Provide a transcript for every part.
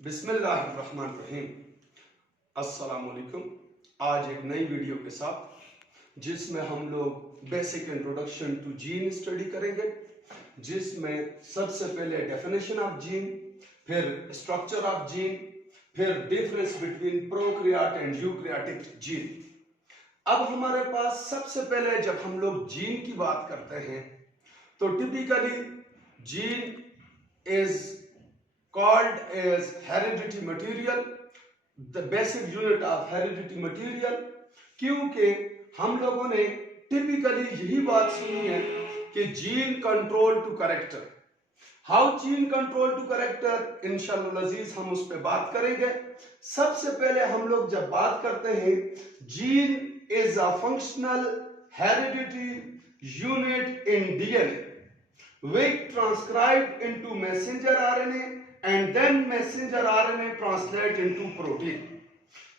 बिस्मिल्लाहिर्रहमानिर्रहीम। अस्सलाम वालेकुम। आज एक नई वीडियो के साथ जिसमें हम लोग basic introduction to gene study करेंगे, जिसमें सबसे पहले डेफिनेशन ऑफ जीन, फिर स्ट्रक्चर ऑफ जीन, फिर difference between prokaryote and eukaryotic gene. अब हमारे पास सबसे पहले जब हम लोग जीन की बात करते हैं तो typically gene is called as hereditary material, the basic unit of hereditary material, क्योंकि हम लोगों ने टिपिकली यही बात सुनी है कि gene control to character. How gene control to character, इंशाअल्लाह अजीज हम उस पर बात करेंगे। सबसे पहले हम लोग जब बात करते हैं, gene is a functional hereditary unit in DNA which transcribed into messenger RNA and then messenger RNA translate into protein।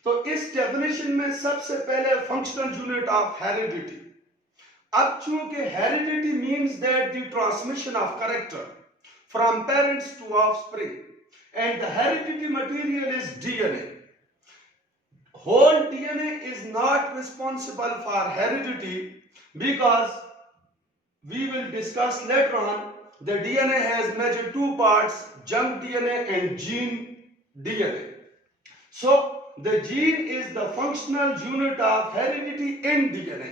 तो इस डेफिनेशन में सबसे पहले फंक्शनल यूनिट ऑफ हेरिडिटी। अब चूंकि heredity means that the transmission of character from parents to offspring and the heredity material is DNA. Whole DNA is not responsible for heredity because we will discuss later on the DNA has major two parts, junk DNA and gene DNA. So the gene is the functional unit of heredity in DNA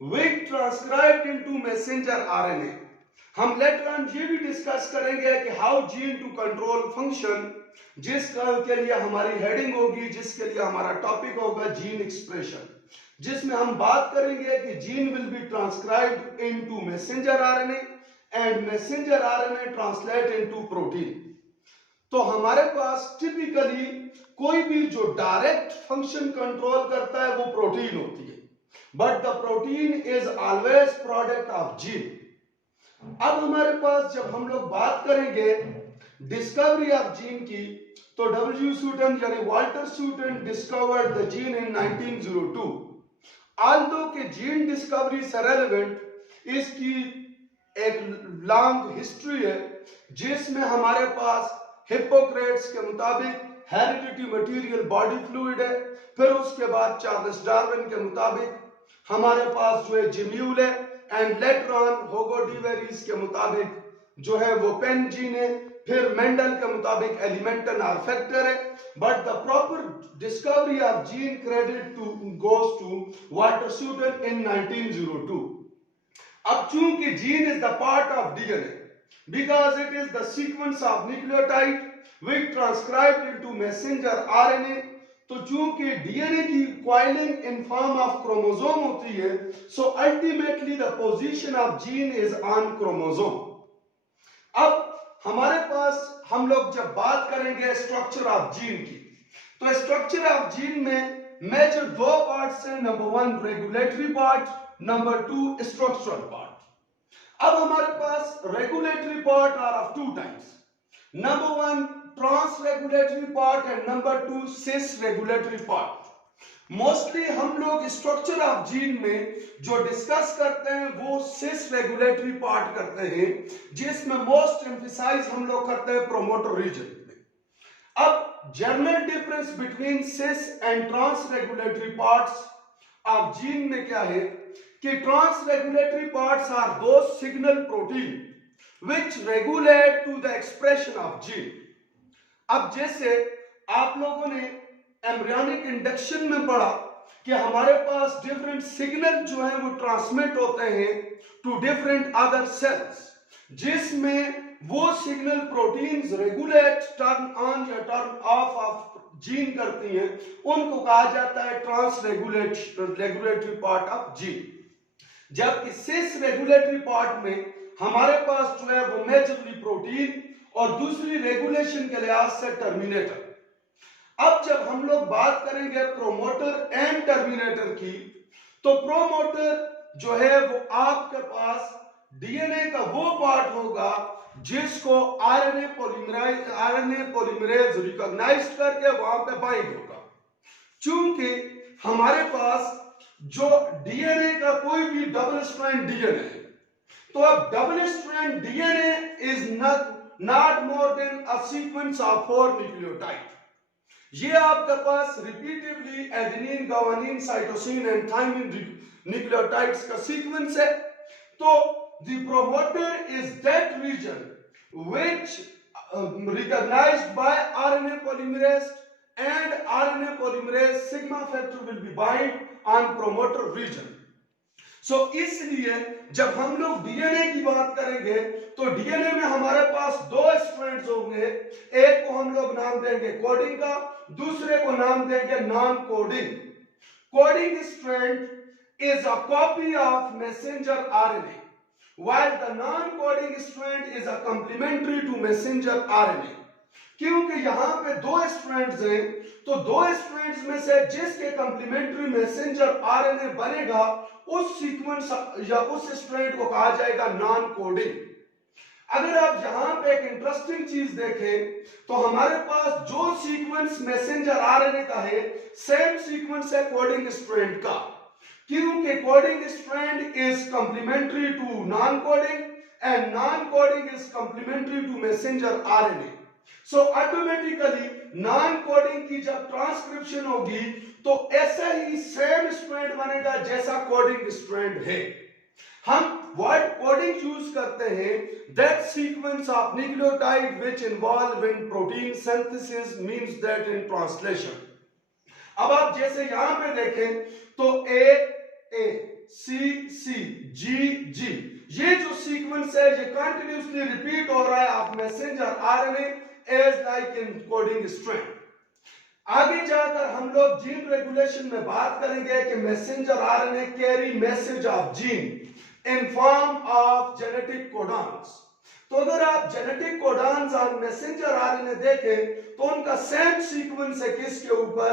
which transcribed into messenger RNA। हम later on ये भी discuss करेंगे कि how gene to control function, जिसके लिए हमारी heading होगी, जिसके लिए हमारा टॉपिक होगा जीन एक्सप्रेशन, जिसमें हम बात करेंगे कि gene will be transcribed into messenger RNA and messenger RNA translate into protein. तो हमारे पास टिपिकली कोई भी जो डायरेक्ट फंक्शन कंट्रोल करता है वो प्रोटीन होती है, but the protein is always product of gene. अब हमारे पास जब हम लोग बात करेंगे डिस्कवरी ऑफ जीन की, तो डब्ल्यू सूटन यानी Walter Sutton discovered the gene in 1902। although कि जीन डिस्कवरी से रेलेवेंट, इसकी एक लॉन्ग हिस्ट्री है जिसमें हमारे पास हिप्पोक्रेट्स के मुताबिक हेरिडिटी मटेरियल बॉडी फ्लूइड है, फिर उसके बाद चार्ल्स डार्विन के मुताबिक हमारे पास जो है जिम्यूल है, एंड लेटर ऑन होगो डिवेरिस के मुताबिक जो है वो पेन जीन है, फिर मेंडल के मुताबिक एलिमेंटन और फैक्टर है, but the proper discovery of gene credit to goes to Walter Sutton in 1902। अब चूंकि gene is the part of DNA because it is the sequence of nucleotide which transcribed into messenger RNA, तो चूंकि DNA की coiling in form of chromosome होती है, so ultimately the position of gene is on chromosome. अब हमारे पास हम लोग जब बात करेंगे स्ट्रक्चर ऑफ जीन की, तो स्ट्रक्चर ऑफ जीन में मेजर दो पार्ट्स हैं, number one regulatory part, number two structural part. अब हमारे पास regulatory part are of two types, number one trans regulatory part and number two cis regulatory part. Mostly हम लोग structure of gene में जो discuss करते हैं वो सिस रेगुलेटरी पार्ट करते हैं, जिसमें मोस्ट एम्फसाइज हम लोग करते हैं प्रोमोटर रीजन में। अब general difference between cis and trans regulatory parts of gene में क्या है कि trans regulatory parts are those signal protein which regulate to the expression of gene. अब जैसे आप लोगों ने एम्ब्रियोनिक इंडक्शन में पढ़ा कि हमारे पास डिफरेंट सिग्नल जो है वो ट्रांसमिट होते हैं टू डिफरेंट अदर सेल्स, जिसमें वो signal proteins regulate turn on या टर्न ऑफ जीन करती हैं, उनको कहा जाता है trans regulatory part of gene. जबकि सिस रेगुलेटरी पार्ट में हमारे पास जो है वो मेजरली प्रोटीन और दूसरी रेगुलेशन के लिहाज से टर्मिनेटर। अब जब हम लोग बात करेंगे प्रोमोटर एंड टर्मिनेटर की, तो प्रोमोटर जो है वो आपके पास डीएनए का वो पार्ट होगा जिसको आरएनए पॉलीमरेज रिकॉग्नाइज करके वहां पे बाइंड होगा। चूंकि हमारे पास जो डीएनए का कोई भी डबल स्ट्रैंड डीएनए है, तो अब double strand DNA is not more than a sequence of 4 nucleotide. ये आपके पास repetitively adenine, guanine, cytosine and thymine nucleotides का सीक्वेंस है। तो the promoter is that region which recognized by RNA polymerase and RNA polymerase sigma factor will be bind on promoter region। सो इसलिए जब हम लोग डीएनए की बात करेंगे तो डीएनए में हमारे पास 2 स्ट्रैंड्स होंगे। एक को हम लोग नाम देंगे कोडिंग का, दूसरे को नाम देंगे non coding. Coding strand is a copy of messenger RNA while the non-coding strand is a complementary to messenger RNA। क्योंकि यहाँ पे 2 स्ट्रैंड्स हैं, तो 2 स्ट्रैंड्स में से जिसके कंप्लीमेंट्री मैसेंजर आरएनए बनेगा उस सीक्वेंस या उस स्ट्रैंड को कहा जाएगा नॉन कोडिंग। अगर आप यहाँ पे एक इंटरेस्टिंग चीज देखें तो हमारे पास जो सीक्वेंस मैसेंजर आरएनए का है सेम सीक्वेंस है कोडिंग स्ट्रैंड का, क्योंकि coding strand is complementary to non coding and non coding is complementary to messenger RNA. So automatically non coding की जब ट्रांसक्रिप्शन होगी तो ऐसा ही सेम स्ट्रैंड बनेगा जैसा कोडिंग स्ट्रैंड है। हम वर्ड कोडिंग यूज करते हैं that sequence of nucleotide which involve in protein synthesis means that in translation. अब आप जैसे यहां पे देखें तो ए सी सी जी जी ये जो सीक्वेंस है ये कंटिन्यूअसली रिपीट हो रहा है of messenger RNA as like in coding strand. आगे जाकर हम लोग जीन रेगुलेशन में बात करेंगे कि messenger RNA carry message of gene in form of genetic codons. तो अगर आप जेनेटिक कोडॉन्स और मैसेंजर आरएनए देखें तो उनका सेम सीक्वेंस है किसके ऊपर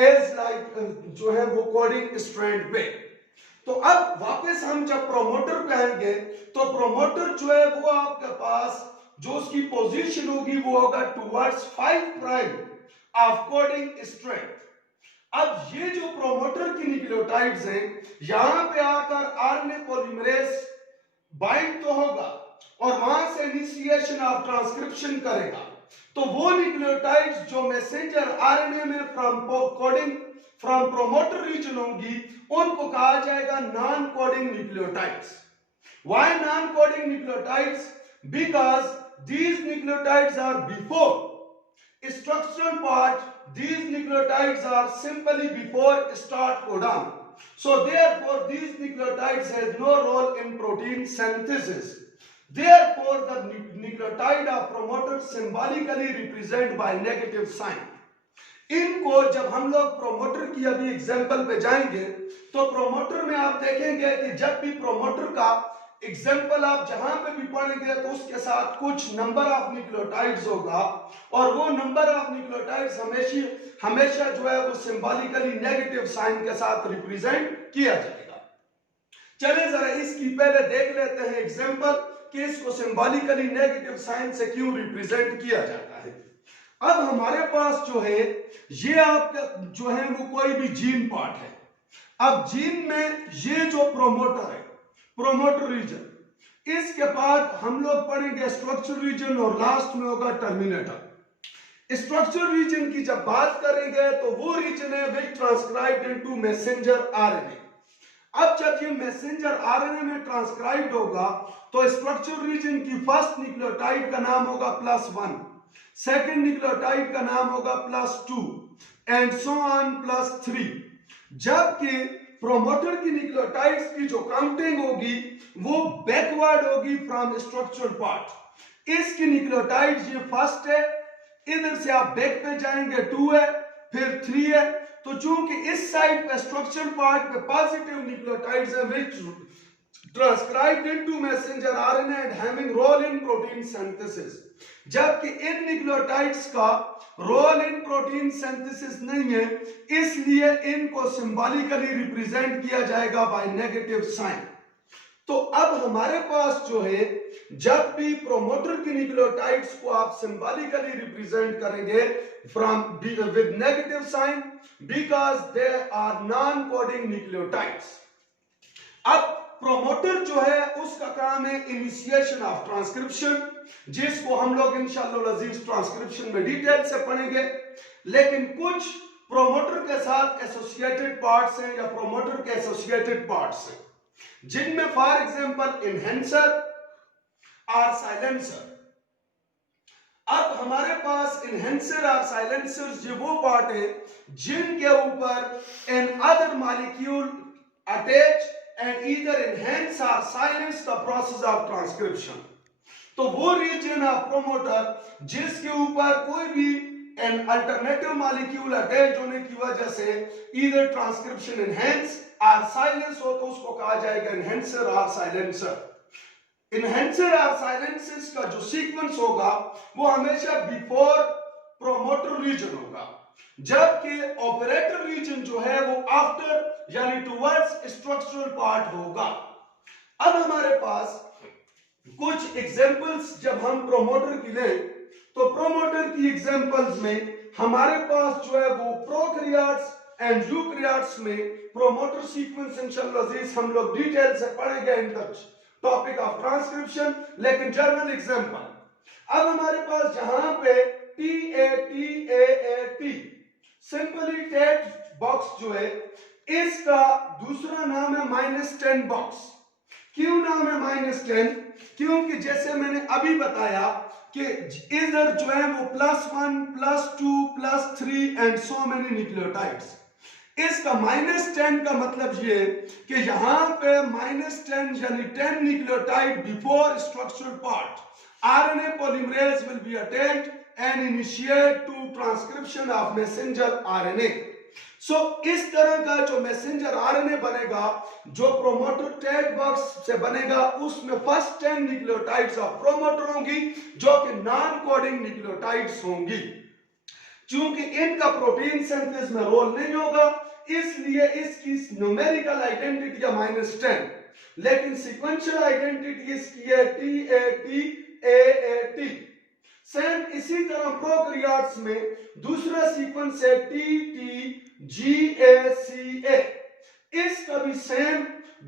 एज लाइक जो है वो कोडिंग स्ट्रैंड पे। तो अब वापस हम जब प्रोमोटर पे आएंगे तो प्रोमोटर जो है वो आपके पास जो उसकी पोजीशन होगी वो होगा towards 5 prime of coding strand. अब ये जो प्रोमोटर की न्यूक्लियोटाइड्स हैं यहां पे आकर आरएनए पॉलीमरेज बाइंड तो होगा और वहां से इनिशिएशन ऑफ ट्रांसक्रिप्शन करेगा। तो वो न्यूक्लियोटाइड्स जो मैसेंजर आरएनए में from coding from promoter region होंगी उनको कहा जाएगा non coding nucleotides. Why non coding nucleotides? Because these nucleotides are before structural part, these nucleotides are simply before start codon, so therefore these nucleotides has no role in protein synthesis, therefore the nucleotide of promoter symbolically represent by negative sign। इनको जब हम लोग promoter की अभी example पे जाएंगे तो promoter में आप देखेंगे कि जब भी प्रोमोटर का एग्जाम्पल आप जहां पे भी पढ़ेंगे तो उसके साथ कुछ नंबर ऑफ न्यूक्लियोटाइड्स होगा और वो नंबर ऑफ न्यूक्लियोटाइड्स हमेशा जो है वो सिंबॉलिकली नेगेटिव साइन के साथ रिप्रेजेंट किया जाएगा। चलिए जरा इसकी पहले देख लेते हैं एग्जाम्पल कि इसको सिंबॉलिकली नेगेटिव साइन से क्यों रिप्रेजेंट किया जाता है। अब हमारे पास जो है ये आपका जो है वो कोई भी जीन पार्ट है। अब जीन में ये जो प्रोमोटर है प्रोमोटर रीजन, इसके बाद हम लोग पढ़ेंगे स्ट्रक्चर रीजन और लास्ट में होगा टर्मिनेटर। स्ट्रक्चर रीजन की जब बात करेंगे तो वो रीजन है विच ट्रांसक्राइब्ड इनटू मैसेंजर आरएनए। अब जब ये मैसेंजर आरएनए में ट्रांसक्राइब्ड होगा तो स्ट्रक्चर रीजन की फर्स्ट न्यूक्लियोटाइड का नाम होगा +1, सेकंड न्यूक्लियोटाइड का नाम होगा +2 एंड सो ऑन +3। जबकि प्रोमोटर की न्यूक्लियोटाइड्स की जो काउंटिंग होगी वो बैकवर्ड होगी फ्रॉम स्ट्रक्चरल पार्ट। इसकी न्यूक्लियोटाइड्स ये फर्स्ट है, इधर से आप बैक पे जाएंगे 2 है फिर 3 है। तो चूंकि इस साइड पे स्ट्रक्चरल पार्ट पे पॉजिटिव न्यूक्लियोटाइड्स है which transcribed into messenger RNA and having role in protein synthesis, जबकि इन न्यूक्लियोटाइड्स का रोल इन प्रोटीन सिंथेसिस नहीं है, इसलिए इनको सिंबॉलिकली रिप्रेजेंट किया जाएगा बाय नेगेटिव साइन। तो अब हमारे पास जो है जब भी प्रोमोटर की न्यूक्लियोटाइड्स को आप सिंबॉलिकली रिप्रेजेंट करेंगे from with negative sign because they are non coding nucleotides. अब प्रोमोटर जो है उसका काम है इनिशिएशन ऑफ ट्रांसक्रिप्शन, जिसको हम लोग इंशाअल्लाह अजीज ट्रांसक्रिप्शन में डिटेल से पढ़ेंगे। लेकिन कुछ प्रोमोटर के साथ एसोसिएटेड पार्ट्स हैं या प्रोमोटर के एसोसिएटेड पार्ट्स हैं, जिनमें फॉर एग्जांपल इनहेंसर और साइलेंसर। अब हमारे पास इनहेंसर और साइलेंसर्स जो वो पार्ट है जिनके ऊपर an other molecule attach and either enhance or silence the process of transcription। तो वो रीजन ऑफ प्रोमोटर जिसके ऊपर कोई भी एन अल्टरनेटिव मॉलिक्यूल अटैच होने की वजह से either ट्रांसक्रिप्शन enhance और साइलेंस हो तो उसको कहा जाएगा enhancer और silencer। enhancer और silencers का जो सीक्वेंस होगा वो हमेशा बिफोर प्रोमोटर रीजन होगा, जबकि ऑपरेटर रीजन जो है वो आफ्टर यानी टुवर्ड्स स्ट्रक्चरल पार्ट होगा। अब हमारे पास कुछ एग्जांपल्स जब हम प्रोमोटर की लें तो प्रोमोटर की एग्जांपल्स में हमारे पास जो है वो प्रोकैरियोट्स एंड यूकैरियोट्स में प्रोमोटर सीक्वेंस इंशाअल्लाह अजीज हम लोग डिटेल से पढ़ेंगे इन टॉपिक ऑफ ट्रांसक्रिप्शन। लेकिन जनरल एग्जांपल अब हमारे पास जहां पे TAT सिंपली टेट बॉक्स जो है इसका दूसरा नाम है -10 बॉक्स। क्यों नाम है -10? क्योंकि जैसे मैंने अभी बताया कि इधर जो है वो +1 +2 +3 एंड सो मेनी न्यूक्लियोटाइड्स। इसका -10 का मतलब ये कि यहां पे -10 यानी 10 nucleotide before structural part RNA polymerase will be attacked and initiate to transcription of messenger RNA। सो इस तरह का जो मैसेंजर आरएनए बनेगा जो प्रोमोटर टैग बॉक्स से बनेगा उसमें फर्स्ट 10 न्यूक्लियोटाइड्स ऑफ प्रोमोटर होंगी जो कि नॉन कोडिंग न्यूक्लियोटाइड्स होंगी। चूंकि इनका प्रोटीन सिंथेसिस में रोल नहीं होगा इसलिए इसकी न्यूमेरिकल आइडेंटिटी है -10, लेकिन सीक्वेंशियल आइडेंटिटी इसकी है TAT-AAT। सेम इसी तरह प्रोकैरियोट्स में दूसरा सीक्वेंस है TTGACA। इसका भी सेम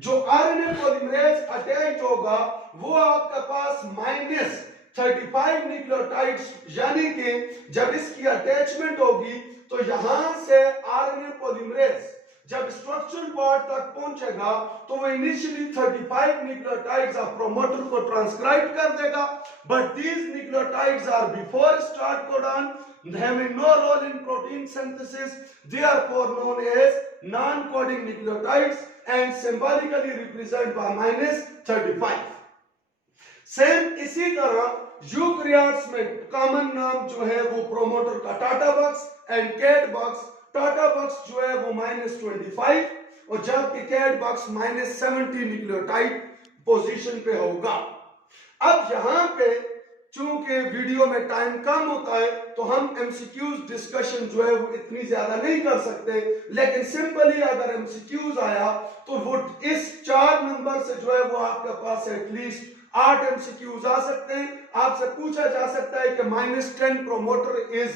जो आरएनए पॉलीमरेज अटैच होगा वो आपके पास -35 न्यूक्लियोटाइड्स, यानी कि जब इसकी अटैचमेंट होगी तो यहां से आरएनए पॉलीमरेज जब स्ट्रक्चरल पार्ट तक पहुंचेगा तो वो इनिशियली 35 न्यूक्लियोटाइड्स ऑफ प्रोमोटर को ट्रांसक्राइब कर देगा, but these nucleotides are before start codon having no role in protein synthesis, therefore known as non-coding nucleotides and symbolically represented by -35। Same इसी तरह यूकैरियोट्स में कॉमन नाम जो है वो प्रोमोटर का TATA box and CAAT box. TATA box जो है वो -25 और जबकि कैट बॉक्स -70 न्यूक्लियोटाइड पोजीशन पे होगा। अब यहां पे चूंकि वीडियो में टाइम कम होता है तो हम एमसीक्यूज डिस्कशन जो है वो इतनी ज्यादा नहीं कर सकते, लेकिन सिंपली अगर एमसीक्यूज आया तो वो इस 4 नंबर से जो है वो आपके पास एटलीस्ट 8 एमसीक्यूज आ सकते हैं। आपसे पूछा जा सकता है कि -10 promoter is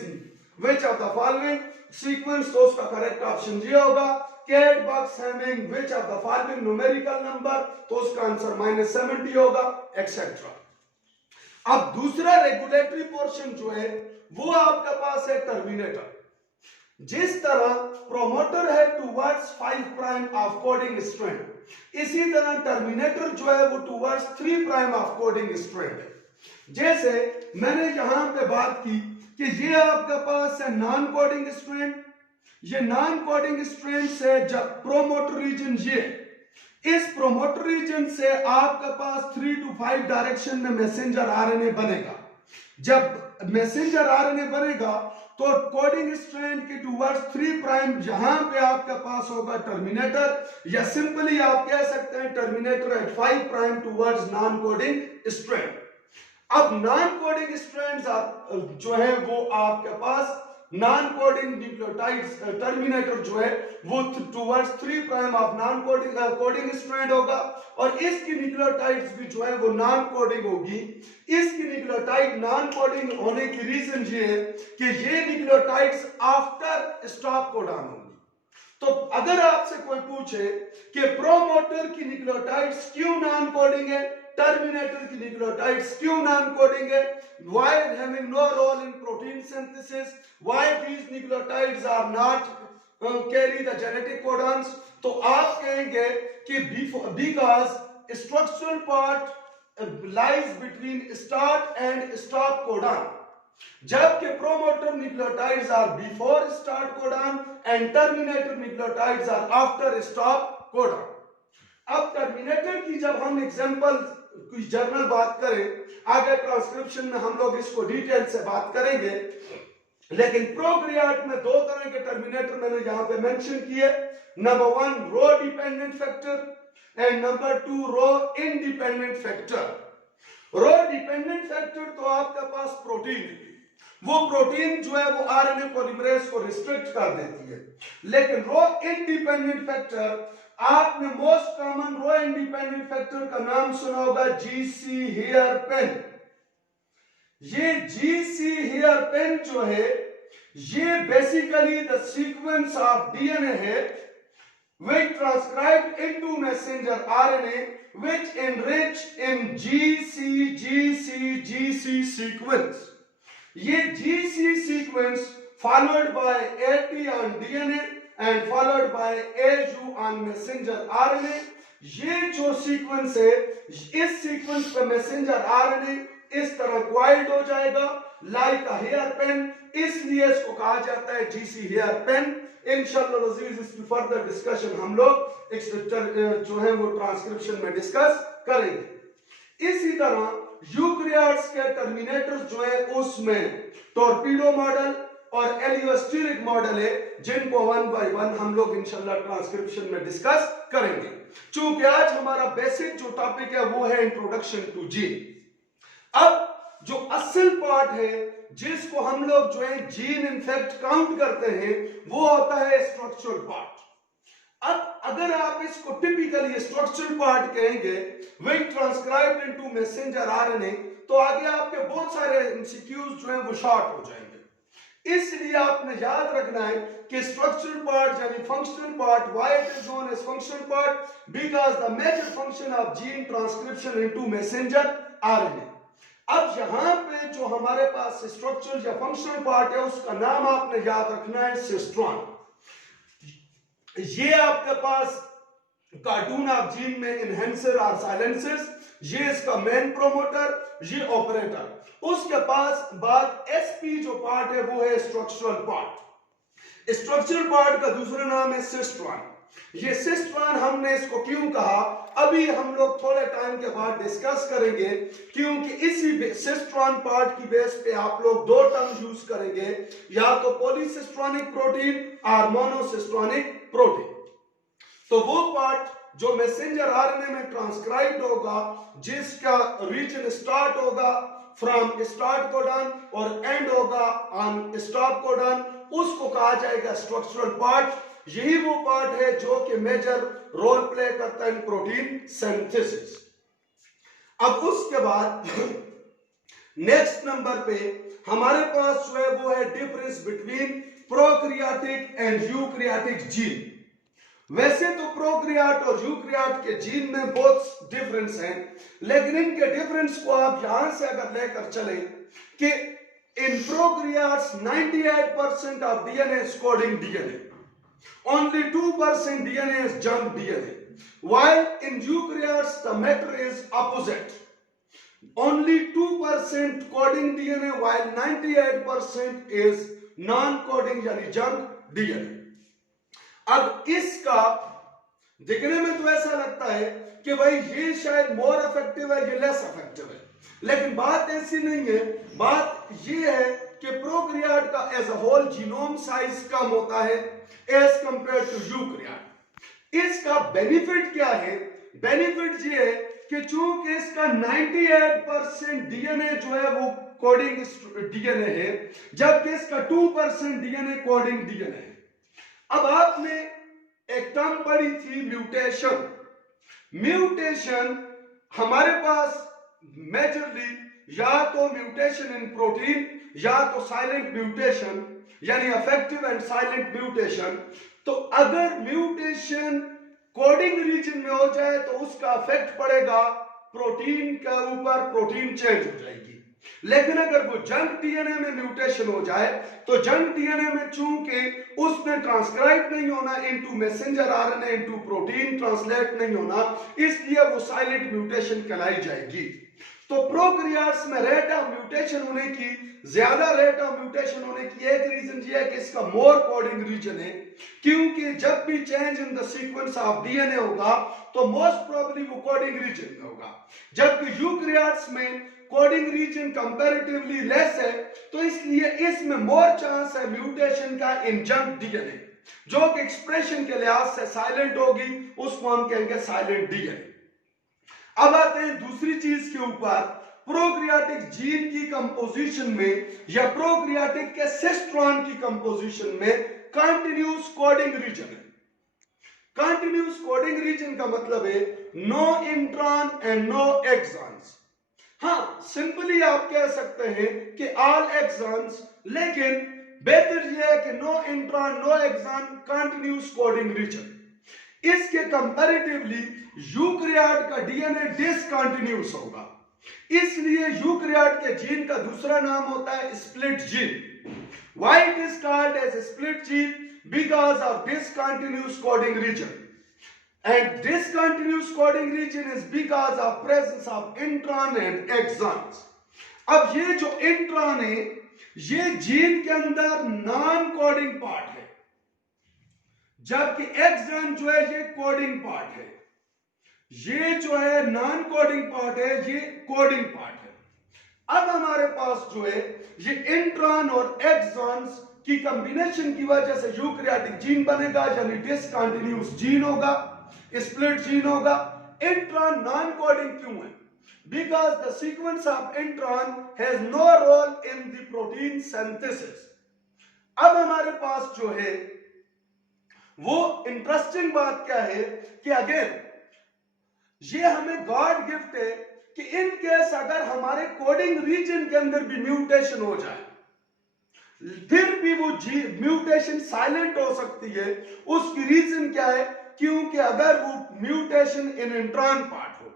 which of the following sequence, तो उसका करेक्ट ऑप्शन ये होगा CAAT box having which of the following numerical number, तो उसका आंसर -70 होगा एक्सेट्रा। अब दूसरा रेगुलेटरी पोर्शन जो है वो आपके पास है टर्मिनेटर। जिस तरह प्रोमोटर है towards 5 prime of coding strand, इसी तरह टर्मिनेटर जो है वो towards 3 prime of coding strand है। जैसे मैंने यहां पे बात की कि ये आपके पास है नॉन कोडिंग स्ट्रैंड, ये नॉन कोडिंग स्ट्रैंड से जब प्रोमोटर रीजन ये इस प्रोमोटर रीजन से आपके पास 3 to 5 डायरेक्शन में मैसेंजर आरएनए बनेगा। जब मैसेंजर आरएनए बनेगा तो कोडिंग स्ट्रैंड के टुवर्ड्स 3 प्राइम जहां पे आपके पास होगा टर्मिनेटर, या सिंपली आप कह सकते हैं terminator at 5 prime towards non coding strand. अब नॉन कोडिंग स्ट्रैंड्स जो है वो आपके पास नॉन कोडिंग न्यूक्लियोटाइड्स टर्मिनेटर जो है वो towards 3 prime of non coding strand होगा, और इसकी न्यूक्लियोटाइड्स भी जो है वो नॉन कोडिंग होगी। इसकी न्यूक्लियोटाइड नॉन कोडिंग होने की रीजन ये है कि ये न्यूक्लियोटाइड्स आफ्टर स्टॉप कोडॉन होंगी। तो अगर आपसे कोई पूछे कि प्रोमोटर की न्यूक्लियोटाइड्स क्यों नॉन कोडिंग है, टर्मिनेटर की न्यूक्लियोटाइड्स क्यों नॉन कोडिंग है, why having no role in protein synthesis, why these nucleotides are not carry the genetic codons, तो आप कहेंगे कि because structural part lies between start and stop codon, जबकि promoter nucleotides are before start codon and terminator nucleotides are after stop codon. अब terminator की जब हम example कुछ जर्नल बात करें, आगे ट्रांसक्रिप्शन में हम लोग इसको डिटेल से बात करेंगे, लेकिन प्रोकैरियोट में दो तरह के टर्मिनेटर मैंने यहां पे मेंशन किए। Number 1 rho dependent factor and number 2 rho independent factor. Rho dependent factor तो आपके पास प्रोटीन है, वो प्रोटीन जो है वो आरएनए पॉलीमरेज को रिस्ट्रिक्ट कर देती है, लेकिन रो इंडिपेंडेंट फैक्टर, आपने मोस्ट कॉमन रो इंडिपेंडेंट फैक्टर का नाम सुना होगा जीसी हेयर पेन। ये जीसी हेयर पेन जो है ये basically the sequence of DNA है which transcribed into messenger RNA which enriched in GC sequence. ये GC sequence followed by AT on DNA and followed by AU on messenger RNA. ये जो sequence है, इस sequence पे messenger RNA इस तरह coiled हो जाएगा लाइक अ हेयर पेन, इसलिए इसको कहा जाता है जीसी हेयर पेन। इंशाअल्लाह अज़ीज इसकी फर्दर डिस्कशन हम लोग जो है वो ट्रांसक्रिप्शन में डिस्कस करेंगे। इसी तरह यूकैरियोट्स के टर्मिनेटर्स जो है उसमें टॉर्पीडो मॉडल और एलियोस्टेरिक मॉडल है, जिनको 1 बाय 1 हम लोग इंशाल्लाह ट्रांसक्रिप्शन में डिस्कस करेंगे। चूंकि आज हमारा बेसिक जो टॉपिक है वो है इंट्रोडक्शन टू जीन। अब जो असल पार्ट है जिसको हम लोग जो है जीन इनफेक्ट काउंट करते हैं वो होता है स्ट्रक्चरल पार्ट। अब अगर आप इसको टिपिकली स्ट्रक्चरल पार्ट कहेंगे which transcribed into messenger RNA, तो आगे आपके बहुत सारे एमसीक्यूज जो है वो शॉर्ट हो जाएंगे। इसलिए आपने याद रखना है कि स्ट्रक्चरल पार्ट यानी functional part, why it is known as functional part, because the major function of gene transcription into messenger RNA. अब यहां पे जो हमारे पास स्ट्रक्चरल या फंक्शनल पार्ट है उसका नाम आपने याद रखना है सिस्ट्रॉन। ये आपके पास कार्टून ऑफ जीन में इनहेंसर और साइलेंसर्स, ये इसका मेन प्रोमोटर, ये ऑपरेटर। उसके पास बाद एसपी जो पार्ट है वो है स्ट्रक्चरल पार्ट। स्ट्रक्चरल पार्ट का दूसरा नाम है सिस्ट्रॉन। ये सिस्ट्रॉन हमने इसको क्यों कहा अभी हम लोग थोड़े टाइम के बाद डिस्कस करेंगे, क्योंकि इसी सिस्ट्रॉन पार्ट की बेस पे आप लोग दो टर्म यूज करेंगे, या तो पॉलीसिस्ट्रॉनिक प्रोटीन और मोनोसिस्ट्रॉनिक प्रोटीन। तो वो पार्ट जो मैसेंजर आरएनए में ट्रांसक्राइब्ड होगा, जिसका रीजन स्टार्ट होगा फ्रॉम स्टार्ट कोडॉन और एंड होगा ऑन स्टॉप कोडॉन, उसको कहा जाएगा स्ट्रक्चरल पार्ट। यही वो पार्ट है जो कि मेजर रोल प्ले करता है इन प्रोटीन सिंथेसिस। अब उसके बाद नेक्स्ट नंबर पे हमारे पास जो है वो है difference between prokaryotic and eukaryotic gene. वैसे तो प्रोकैरियोट और यूकैरियोट के जीन में बहुत डिफरेंस हैं, लेकिन इनके डिफरेंस को आप यहां से अगर लेकर चले कि in prokaryotes 98% of DNA is coding DNA, only 2% DNA is junk DNA, while in eukaryotes the matter is opposite, only 2% coding DNA while 98% is non-coding यानी junk DNA। अब इसका दिखने में तो ऐसा लगता है कि भाई ये शायद मोर इफेक्टिव है, ये लेस इफेक्टिव है, लेकिन बात ऐसी नहीं है। बात ये है कि प्रोकैरियोट का as a whole genome size कम होता है एज कंपेयर टू यूकैरियोट। इसका बेनिफिट क्या है? बेनिफिट ये है कि चूंकि इसका 98% डीएनए जो है वो कोडिंग डीएनए है, जबकि इसका 2% डीएनए कोडिंग डीएनए है। अब आपने एक टर्म पढ़ी थी म्यूटेशन। म्यूटेशन हमारे पास मेजरली या तो म्यूटेशन इन प्रोटीन या तो साइलेंट म्यूटेशन यानी अफेक्टिव एंड साइलेंट म्यूटेशन। तो अगर म्यूटेशन कोडिंग रीजन में हो जाए तो उसका इफेक्ट पड़ेगा प्रोटीन के ऊपर, प्रोटीन चेंज हो जाएगी। लेकिन अगर वो जंक डीएनए में म्यूटेशन हो जाए तो जंक डीएनए में चूंकि उसमें ट्रांसक्राइब नहीं होना into messenger RNA into protein translate नहीं होना, इसलिए वो साइलेंट म्यूटेशन कहलाई जाएगी। तो प्रोकैरियोट्स में रेट ऑफ म्यूटेशन होने की, ज्यादा रेट ऑफ म्यूटेशन होने की एक रीजन ये है कि इसका मोर कोडिंग रीजन है, क्योंकि जब भी change in the sequence of DNA होगा तो मोस्ट प्रोबेबली वो कोडिंग रीजन में होगा, जबकि यूकैरियोट्स में कोडिंग रीजन कंपैरेटिवली लेस है, तो इसलिए इसमें मोर चांस है म्यूटेशन का इन जंक डीएनए, जो कि एक्सप्रेशन के लिहाज से साइलेंट होगी, उसको हम कहेंगे साइलेंट डीएनए। अब आते हैं दूसरी चीज के ऊपर, प्रोकैरियोटिक जीन की कंपोजिशन में या प्रोकैरियोटिक के सिस्ट्रॉन की कंपोजिशन में कंटिन्यूस कोडिंग रीजन है। कंटिन्यूस कोडिंग रीजन का मतलब है no intron and no exons. हाँ, सिंपली आप कह सकते हैं कि ऑल एक्सॉन्स, लेकिन बेहतर यह है कि no intron no exon continuous coding region. इसके कंपैरेटिवली यूकैरियोट का डीएनए डिसकंटिन्यूस होगा, इसलिए यूकैरियोट के जीन का दूसरा नाम होता है split gene. Why it is called as split gene? Because of discontinuous coding region, and discontinuous coding region is because of presence of intron and exons. अब ये जो इंट्रॉन है ये जीन के अंदर नॉन कोडिंग पार्ट है, जबकि axon जो है ये कोडिंग पार्ट है। ये जो है नॉन कोडिंग पार्ट है, ये कोडिंग पार्ट है। अब हमारे पास जो है ये इंट्रॉन और एक्सॉन्स की कॉम्बिनेशन की वजह से यूकैरियोटिक जीन बनेगा, यानी डिसकंटिन्यूस जीन होगा, स्प्लिट जीन होगा। इंट्रॉन नॉन कोडिंग क्यों है? Because the sequence of intron has no role in the protein synthesis. अब हमारे पास जो है वो इंटरेस्टिंग बात क्या है कि अगेन ये हमें गॉड गिफ्ट है कि इन केस अगर हमारे कोडिंग रीजन के अंदर भी म्यूटेशन हो जाए फिर भी वो म्यूटेशन साइलेंट हो सकती है। उसकी रीजन क्या है? क्योंकि अगर वो म्यूटेशन इन इंट्रॉन पार्ट हो।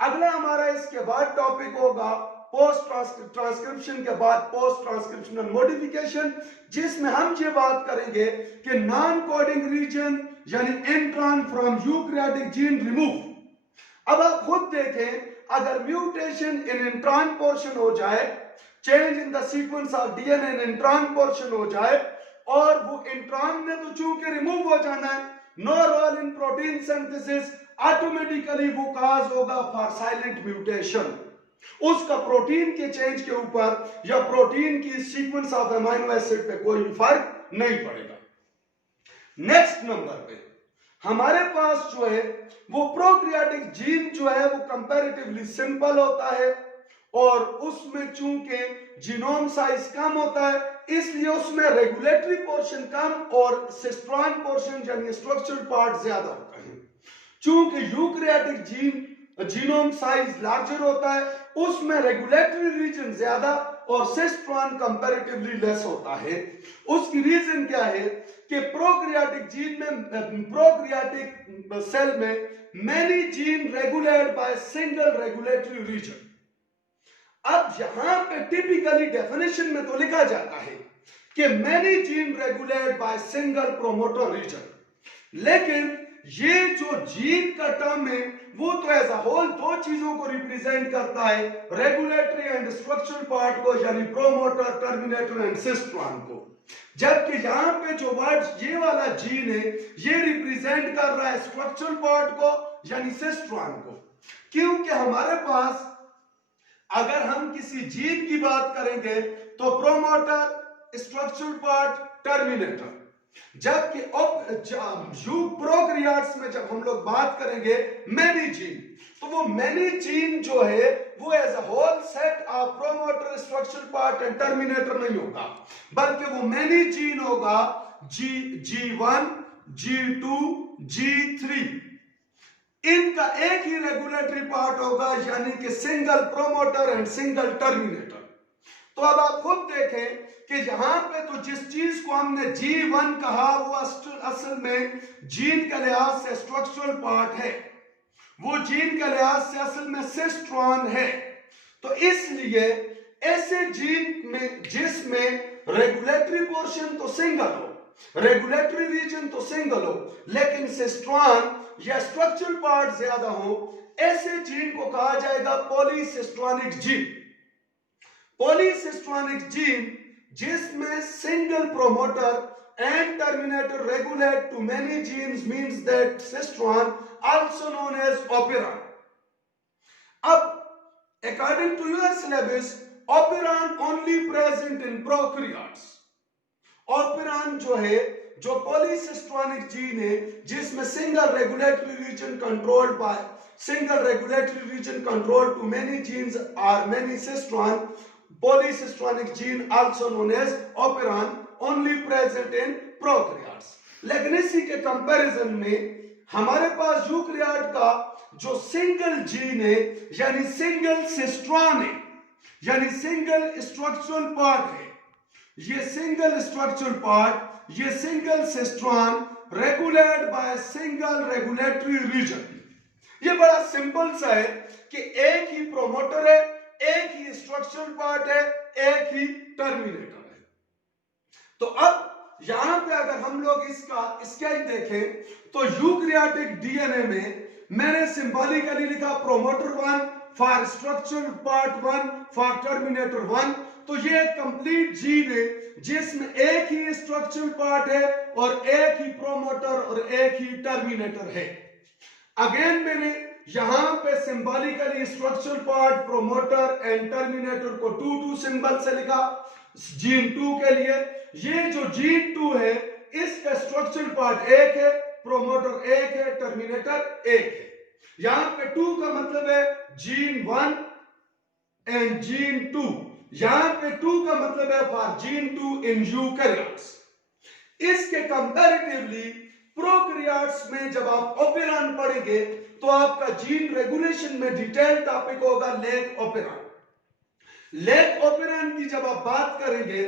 अगला हमारा इसके बाद टॉपिक होगा पोस्ट ट्रांसक्रिप्शन के बाद पोस्ट ट्रांसक्रिप्शनल मॉडिफिकेशन, जिसमें हम ये बात करेंगे कि नॉन कोडिंग रीजन यानी intron from eukaryotic gene remove. अब आप खुद देखें, अगर म्यूटेशन इन इंट्रॉन पोर्शन हो जाए, change in the sequence of DNA in intron portion हो जाए, और वो इंट्रॉन ने तो चूंकि रिमूव हो जाना है, no role in protein synthesis, automatically वो काज होगा फॉर साइलेंट म्यूटेशन। उसका प्रोटीन के चेंज के ऊपर या प्रोटीन की सीक्वेंस ऑफ अमीनो एसिड पे कोई फर्क नहीं पड़ेगा। नेक्स्ट नंबर पे हमारे पास जो है वो प्रोकैरियोटिक जीन जो है वो कंपैरेटिवली सिंपल होता है, और उसमें चूंकि जीनोम साइज कम होता है इसलिए उसमें रेगुलेटरी पोर्शन कम और सिस्ट्रॉन पोर्शन यानी स्ट्रक्चरल पार्ट ज्यादा होता है। चूंकि यूकैरियोटिक जीनोम साइज लार्जर होता है, उसमें रेगुलेटरी रीजन ज्यादा और सिस्ट्रॉन कंपैरेटिवली लेस होता है। उसकी रीजन क्या है कि प्रोकैरियोटिक जीन में, प्रोकैरियोटिक सेल में many gene regulated by single regulatory region. अब यहां पे टिपिकली डेफिनेशन में तो लिखा जाता है कि many gene regulated by single promoter region, लेकिन ये जो जीन का टर्म है वो तो एज अ होल दो चीजों को रिप्रेजेंट करता है, रेगुलेटरी एंड स्ट्रक्चरल पार्ट को यानी प्रोमोटर, टर्मिनेटर एंड सिस्ट्रॉन को। जबकि यहाँ पे जो वर्ड ये वाला जीन है ये रिप्रेजेंट कर रहा है स्ट्रक्चरल पार्ट को यानी सिस्ट्रॉन को, क्योंकि हमारे पास अगर हम किसी जीन की बात करेंगे तो प्रोमोटर, स्ट्रक्चरल पार्ट, टर्मिनेटर, जबकि प्रोकैरियोट्स में जब हम लोग बात करेंगे मेनी जीन, तो वो मेनी जीन जो है वो as a whole set of promoter, structural part and terminator नहीं होगा, बल्कि वो मेनी जीन होगा G1, G2, G3। इनका एक ही रेगुलेटरी पार्ट होगा यानी कि single promoter and single terminator. तो अब आप खुद देखें कि यहाँ पे तो जिस चीज को हमने G1 कहा वो असल में जीन के लिहाज से स्ट्रक्चरल पार्ट है, वो जीन के लिहाज से असल में सिस्ट्रॉन है। तो इसलिए ऐसे जीन में जिसमें रेगुलेटरी पोर्शन तो सिंगल हो, रेगुलेटरी रीजन तो सिंगल हो, लेकिन सिस्ट्रॉन या स्ट्रक्चरल पार्ट ज्यादा हो, ऐसे जीन को कहा जाएगा पॉलीसिस्ट्रॉनिक जीन। पॉलीसिस्ट्रॉनिक जीन जिसमें single promoter and terminator regulate to many genes means that cistron also known as operon. अब according to your syllabus operon only present in prokaryotes. operon जो है, जो पॉलीसिस्ट्रॉनिक जीन है जिसमें single regulatory region controlled by single regulatory region control to many genes or many cistron, polycistronic gene also known as operon only present in prokaryotes. लेकिन इसी के comparison में हमारे पास यूकैरियोट का जो सिंगल जीन है यानी सिंगल सिस्ट्रॉन है, यानी सिंगल स्ट्रक्चरल पार्ट है, ये सिंगल स्ट्रक्चरल पार्ट, ये single cistron regulated by single regulatory region. ये बड़ा सिंपल सा है कि एक ही प्रोमोटर है, एक ही स्ट्रक्चरल पार्ट है, एक ही टर्मिनेटर है। तो अब यहां पे अगर हम लोग इसका स्केच देखें तो यूकैरियोटिक डीएनए में मैंने सिंबॉलिकली लिखा promoter 1 for structural part 1 for terminator 1। तो ये एक कंप्लीट जीन है जिसमें एक ही स्ट्रक्चरल पार्ट है और एक ही प्रोमोटर और एक ही टर्मिनेटर है। अगेन मैंने यहां पे symbolically structural part, promoter and terminator को 2 सिंबल से लिखा जीन 2 के लिए। ये जो जीन 2 है इसका स्ट्रक्चरल पार्ट 1 है, प्रोमोटर 1 है, टर्मिनेटर 1 है। यहां पे 2 का मतलब है जीन 1 एंड जीन 2। यहां पे 2 का मतलब है फॉर जीन 2 इन यूकैरियोट्स। इसके कंपैरेटिवली प्रोकैरियोट्स में जब आप ओपेरॉन पढ़ेंगे तो आपका जीन रेगुलेशन में डिटेल टॉपिक होगा लेग ओपेरॉन। लेग ओपेरॉन की जब आप बात करेंगे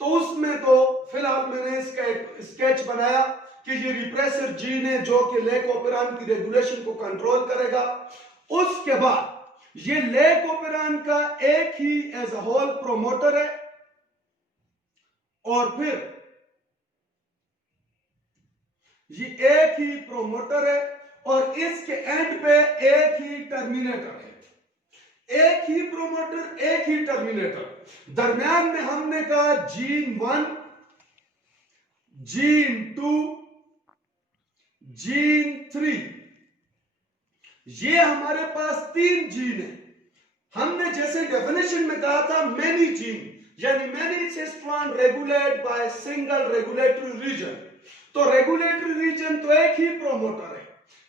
तो उसमें तो फिलहाल मैंने इसका एक स्केच बनाया कि ये रिप्रेसर जीन है जो कि लेग ओपेरॉन की रेगुलेशन को कंट्रोल करेगा। उसके बाद ये लेग ओपेरॉन का एक ही एज अ होल प्रोमोटर है और फिर ये एक ही प्रोमोटर है और इसके एंड पे एक ही टर्मिनेटर है। एक ही प्रोमोटर, एक ही टर्मिनेटर। दरमियान में हमने कहा जीन 1, जीन 2, जीन 3। ये हमारे पास 3 जीन है। हमने जैसे डेफिनेशन में कहा था मेनी जीन, यानी many cistron regulate by single regulatory region. तो रेगुलेटरी रीजन तो एक ही प्रोमोटर है,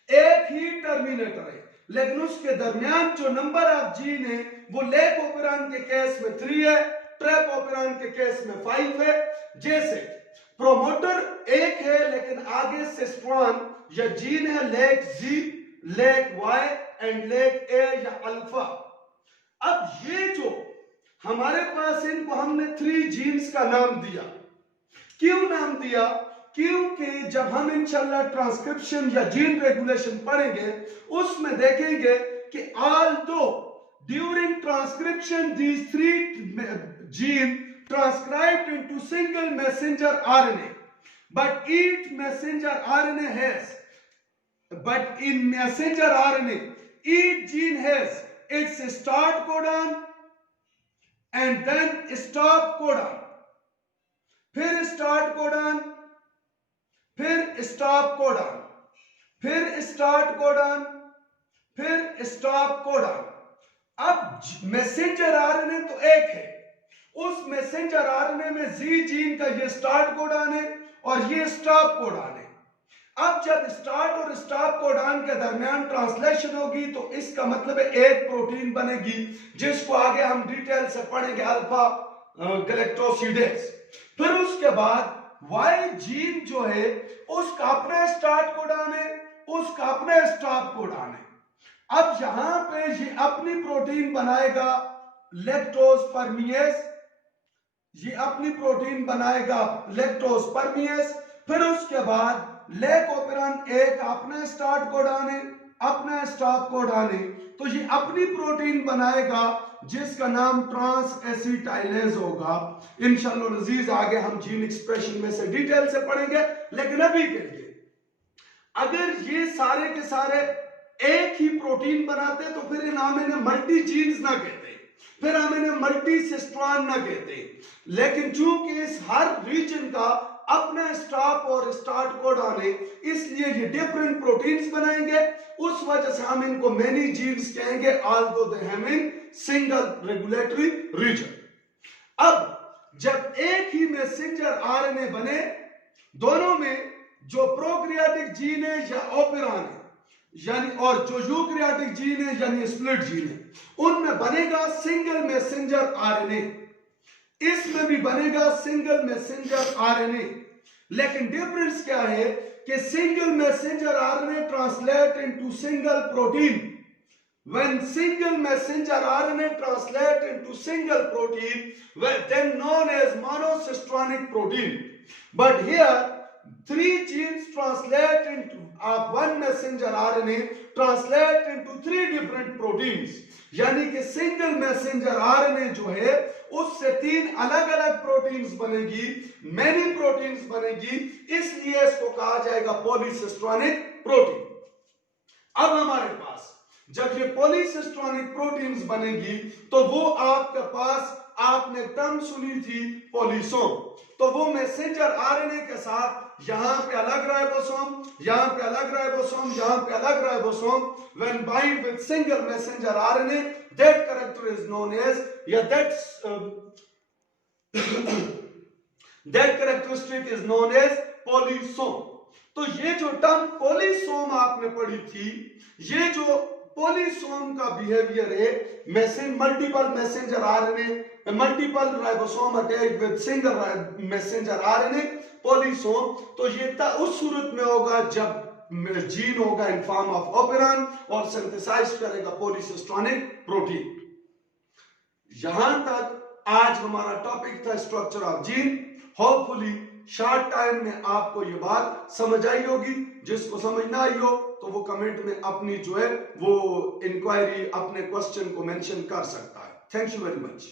एक ही टर्मिनेटर है, लेकिन उसके दरमियान जो नंबर ऑफ जीन है वो लेग ओपेरॉन के केस में 3 है, ट्रैप ओपेरॉन के केस में 5 है। जैसे प्रोमोटर 1 है लेकिन आगे सिस्ट्रॉन या जीन है lac G, lac Y and lac A या अल्फा। अब ये जो हमारे पास, इनको हमने 3 जीन्स का नाम दिया। क्यों नाम दिया? क्योंकि जब हम इंशाल्लाह ट्रांसक्रिप्शन या जीन रेगुलेशन पढ़ेंगे उसमें देखेंगे कि although during transcription these 3 gene transcribed into single messenger RNA, but each messenger RNA has, but in messenger RNA each gene has its start codon and then stop codon, फिर start codon, फिर stop codon, फिर start codon, फिर stop codon. अब messenger RNA तो एक है, उस messenger RNA में जी जीन का ये स्टार्ट कोडॉन है और ये स्टॉप कोडॉन है। अब जब स्टार्ट और स्टॉप कोडॉन के दरमियान ट्रांसलेशन होगी तो इसका मतलब है एक प्रोटीन बनेगी जिसको आगे हम डिटेल से पढ़ेंगे, अल्फा गैलेक्टोसिडेज। फिर उसके बाद वाई जीन जो है उसका अपना स्टार्ट कोडॉन है, उसका अपना स्टॉप कोडॉन है। अब यहां पे ये अपनी प्रोटीन बनाएगा लैक्टोज परमिएज, ये अपनी प्रोटीन बनाएगा लैक्टोज परमियस, फिर उसके बाद लैक ओपेरॉन एक अपने स्टार्ट कोड आने, अपना स्टॉप कोड आने, तो ये अपनी प्रोटीन बनाएगा जिसका नाम ट्रांस एसिटाइलेज होगा। इंशाअल्लाह अजीज आगे हम जीन एक्सप्रेशन में से डिटेल से पढ़ेंगे, लेकिन अभी के लिए अगर ये सारे के सारे एक ही प्रोटीन बनाते तो फिर हम इन्हें मल्टी जीन्स ना कहते, फिर हम इन्हें मल्टी सिस्ट्रॉन ना कहते, लेकिन चूंकि इस हर रीजन का अपना स्टॉप और स्टार्ट कोड आने, इसलिए ये डिफरेंट प्रोटीन्स बनाएंगे। उस वजह से हम इनको मेनी जीन्स कहेंगे, although they have in single regulatory region. अब जब एक ही मैसेंजर आरएनए बने, दोनों में जो प्रोकैरियोटिक जीन है या ओपेरॉन है यानी, और जो यूकैरियोटिक जीन है यानी स्प्लिट जीन है, उनमें बनेगा सिंगल मैसेंजर आरएनए, इसमें भी बनेगा सिंगल मैसेंजर आरएनए। लेकिन डिफरेंस क्या है कि single messenger RNA translate into single protein. When single messenger RNA translate into single protein, well, then known as monocistronic protein. But here, three genes translate into one messenger RNA translate into three different proteins. यानी कि single messenger RNA जो है उससे तीन अलग अलग proteins बनेगी, many proteins बनेगी, इसलिए इसको कहा जाएगा पॉलीसिस्ट्रॉनिक प्रोटीन। अब हमारे पास जब ये पॉलीसिस्ट्रॉनिक प्रोटीन्स बनेगी तो वो आपके पास, आपने टर्म सुनी थी पॉलीसोम, तो वो मैसेंजर आरएनए के साथ यहां पे अलग राइबोसोम, यहां पे अलग राइबोसोम, यहां पे अलग ribosome, when bind with single messenger RNA, that character is known as, that characteristic is known as polysome। तो ये जो टर्म पॉलीसोम आपने पढ़ी थी, ये जो पॉलीसोम का बिहेवियर है, multiple messenger RNA, multiple ribosome attach with single messenger RNA, polysome, तो ये उस सूरत में होगा जब जीन होगा इन फॉर्म ऑफ ओपेरॉन और सिंथेसाइज करेगा पॉलीसिस्ट्रॉनिक प्रोटीन। यहां तक आज हमारा टॉपिक था structure of gene. Hopefully short time में आपको ये बात समझ आई होगी। जिसको समझ ना आई हो तो वो कमेंट में अपनी जो है वो इंक्वायरी, अपने क्वेश्चन को मेंशन कर सकता है। Thank you very much.